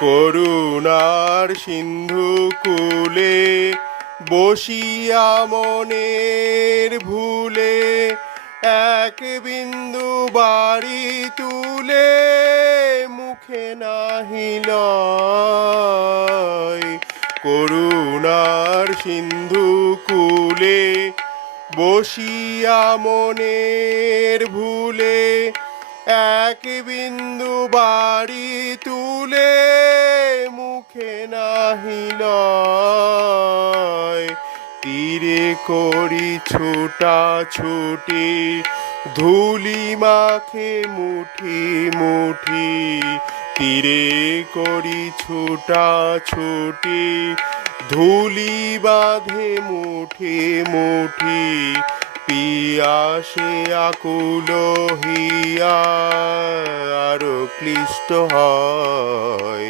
করুণার সিন্ধু কূলে বসিয়া মনের ভুলে এক বিন্দু বাড়ি তুলে মুখে নাহি লয়। করুণার সিন্ধু কূলে বসিয়া মনের ভুলে এক বিন্দু বাড়ি তুলে মুখে নাহি লয়। তীরে করি ছোটা ছুটি ধুলি মাখে মুঠি মুঠি। তীরে করি ছোটা ছুটি ধুলি বাঁধে মুঠি মুঠি। পিয়াসে আকুল হিয়া আরো ক্লিষ্ট হয়।